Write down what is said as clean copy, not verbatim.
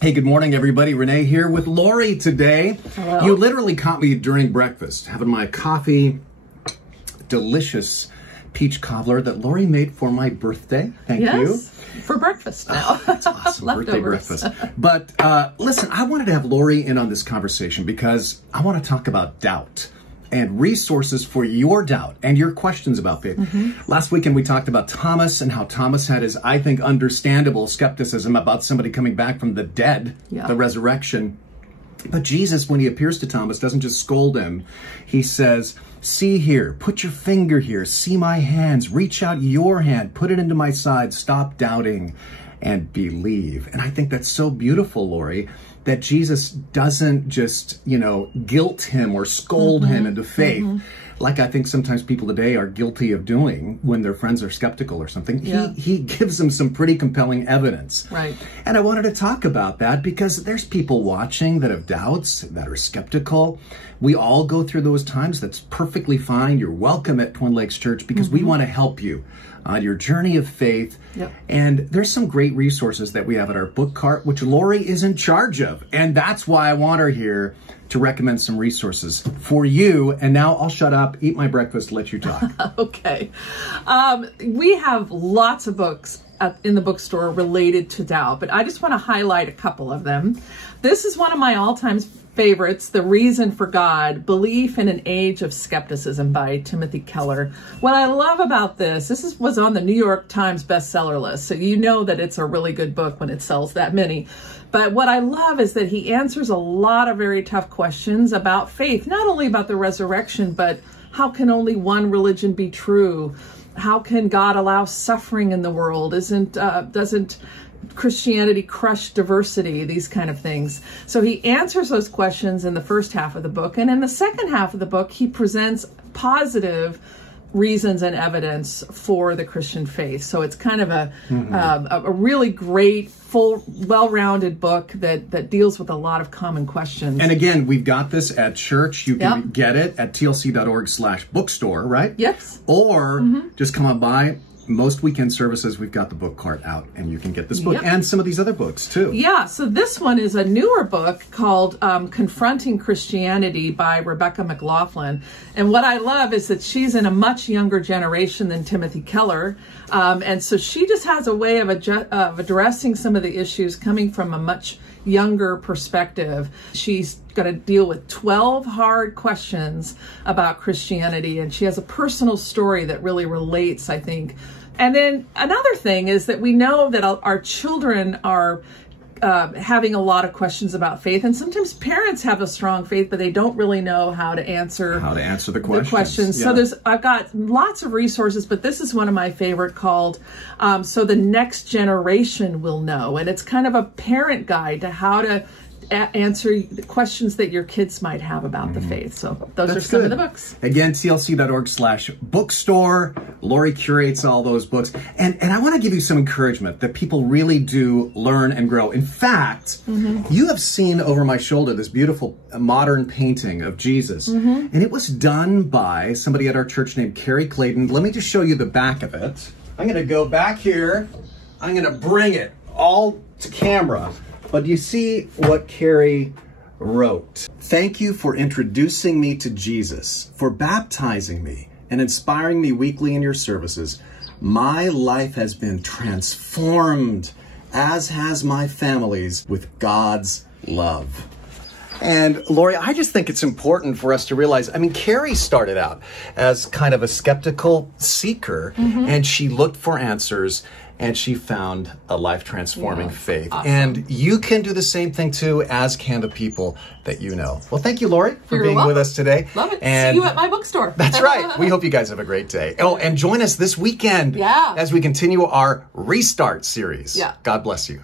Hey, good morning, everybody. Rene here with Laurie today. Hello. You literally caught me during breakfast, having my coffee, delicious peach cobbler that Laurie made for my birthday. Thank you. For breakfast now. Oh, that's awesome. Birthday breakfast. But listen, I wanted to have Laurie in on this conversation because I want to talk about doubt and resources for your doubt and your questions about faith. Last weekend, we talked about Thomas and how Thomas had his, I think, understandable skepticism about somebody coming back from the dead, the resurrection. But Jesus, when he appears to Thomas, doesn't just scold him. He says, see here, put your finger here, see my hands, reach out your hand, put it into my side, stop doubting and believe. And I think that's so beautiful, Laurie, that Jesus doesn't just, guilt him or scold him into faith, like I think sometimes people today are guilty of doing when their friends are skeptical or something. He gives them some pretty compelling evidence. Right. And I wanted to talk about that because there's people watching that have doubts, that are skeptical. We all go through those times. That's perfectly fine. You're welcome at Twin Lakes Church because we want to help you on your journey of faith. And there's some great resources that we have at our book cart, which Laurie is in charge of. And that's why I want her here to recommend some resources for you. And now I'll shut up, eat my breakfast, let you talk. Okay. We have lots of books in the bookstore related to doubt, but I just want to highlight a couple of them. This is one of my all-time favorites, The Reason for God, Belief in an Age of Skepticism by Timothy Keller. What I love about this was on the New York Times bestseller list, so you know that it's a really good book when it sells that many. But what I love is that he answers a lot of very tough questions about faith, not only about the resurrection, but how can only one religion be true? How can God allow suffering in the world? Doesn't Christianity crush diversity? These kind of things. So he answers those questions in the first half of the book. And in the second half of the book, he presents positive reasons and evidence for the Christian faith. So it's kind of a really great, full, well-rounded book that deals with a lot of common questions. And again, we've got this at church. You can get it at tlc.org/bookstore, right? Yes. Or just come on by. Most weekend services, we've got the book cart out, and you can get this book and some of these other books, too. Yeah, so this one is a newer book called Confronting Christianity by Rebecca McLaughlin. And what I love is that she's in a much younger generation than Timothy Keller. And so she just has a way of addressing some of the issues coming from a much younger perspective. She's going to deal with 12 hard questions about Christianity, and she has a personal story that really relates, I think. And then another thing is that we know that our children are having a lot of questions about faith, and sometimes parents have a strong faith, but they don't really know how to answer the questions. So I've got lots of resources, but this is one of my favorite called So the Next Generation Will Know, and it's kind of a parent guide to how to answer the questions that your kids might have about the faith. So those are some of the books. Again, tlc.org/bookstore. Laurie curates all those books. And I want to give you some encouragement that people really do learn and grow. In fact, you have seen over my shoulder this beautiful modern painting of Jesus. And it was done by somebody at our church named Carrie Clayton. Let me just show you the back of it. I'm going to go back here. I'm going to bring it all to camera. But you see what Carrie wrote. Thank you for introducing me to Jesus, for baptizing me and inspiring me weekly in your services. My life has been transformed, as has my family's, with God's love. And Laurie, I just think it's important for us to realize, Carrie started out as kind of a skeptical seeker, and she looked for answers, and she found a life-transforming faith. Awesome. And you can do the same thing, too, as can the people that you know. Well, thank you, Laurie, for being with us today. Love it. And see you at my bookstore. That's right. We hope you guys have a great day. Oh, and join us this weekend as we continue our Restart series. God bless you.